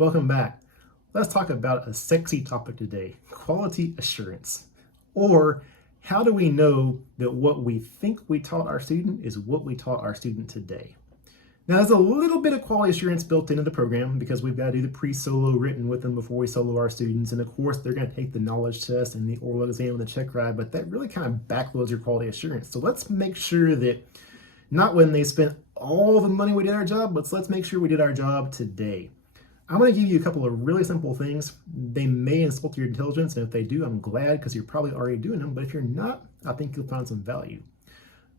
Welcome back. Let's talk about a sexy topic today, quality assurance. Or how do we know that what we think we taught our student is what we taught our student today? Now, there's a little bit of quality assurance built into the program because we've got to do the pre-solo written with them before we solo our students. And of course, they're going to take the knowledge test and the oral exam and the check ride, but that really kind of backloads your quality assurance. So let's make sure that not when they spent all the money we did our job, but let's make sure we did our job today. I'm going to give you a couple of really simple things. They may insult your intelligence, and if they do, I'm glad because you're probably already doing them, but if you're not, I think you'll find some value.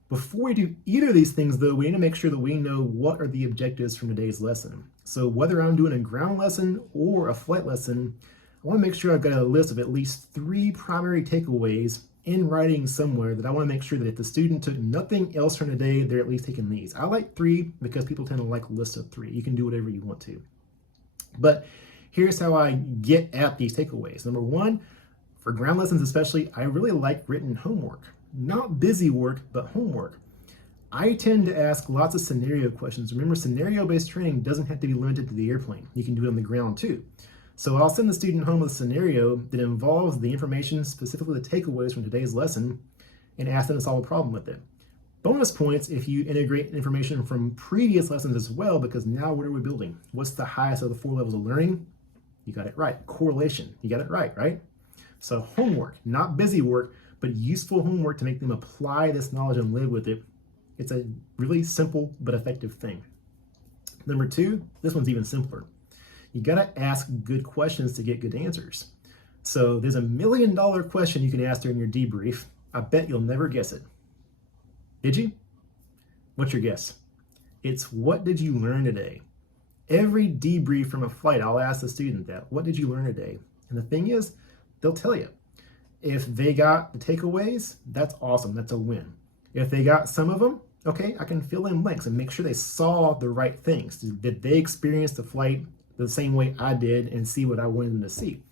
Before we do either of these things, though, we need to make sure that we know what are the objectives from today's lesson. So whether I'm doing a ground lesson or a flight lesson, I want to make sure I've got a list of at least 3 primary takeaways in writing somewhere that I want to make sure that if the student took nothing else from today, they're at least taking these. I like 3 because people tend to like lists of 3. You can do whatever you want to. But here's how I get at these takeaways. Number 1, for ground lessons especially, I really like written homework. Not busy work, but homework. I tend to ask lots of scenario questions. Remember, scenario-based training doesn't have to be limited to the airplane. You can do it on the ground too. So I'll send the student home with a scenario that involves the information, specifically the takeaways from today's lesson, and ask them to solve a problem with it. Bonus points if you integrate information from previous lessons as well, because now what are we building? What's the highest of the 4 levels of learning? You got it right. Correlation. You got it right, right? So homework, not busy work, but useful homework to make them apply this knowledge and live with it. It's a really simple but effective thing. Number 2, this one's even simpler. You got to ask good questions to get good answers. So there's a $1 million question you can ask during your debrief. I bet you'll never guess it. Did you? What's your guess? It's what did you learn today? Every debrief from a flight, I'll ask the student that. What did you learn today? And the thing is, they'll tell you. If they got the takeaways, that's awesome. That's a win. If they got some of them, okay, I can fill in blanks and make sure they saw the right things. Did they experience the flight the same way I did and see what I wanted them to see?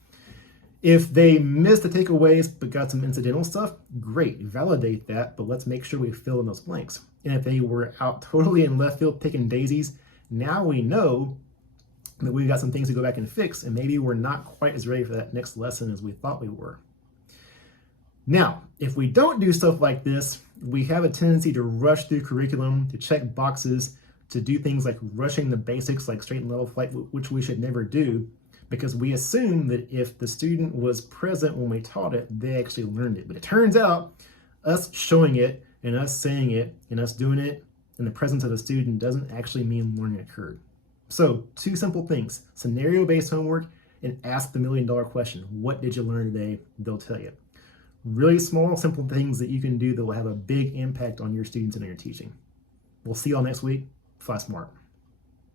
If they missed the takeaways but got some incidental stuff, great, validate that, but let's make sure we fill in those blanks. And if they were out totally in left field picking daisies, now we know that we've got some things to go back and fix, and maybe we're not quite as ready for that next lesson as we thought we were. Now, if we don't do stuff like this, we have a tendency to rush through curriculum, to check boxes, to do things like rushing the basics like straight and level flight, which we should never do, because we assume that if the student was present when we taught it, they actually learned it. But it turns out us showing it and us saying it and us doing it in the presence of the student doesn't actually mean learning occurred. So 2 simple things, scenario-based homework and ask the $1 million question. What did you learn today? They'll tell you. Really small, simple things that you can do that will have a big impact on your students and on your teaching. We'll see y'all next week. Fly smart.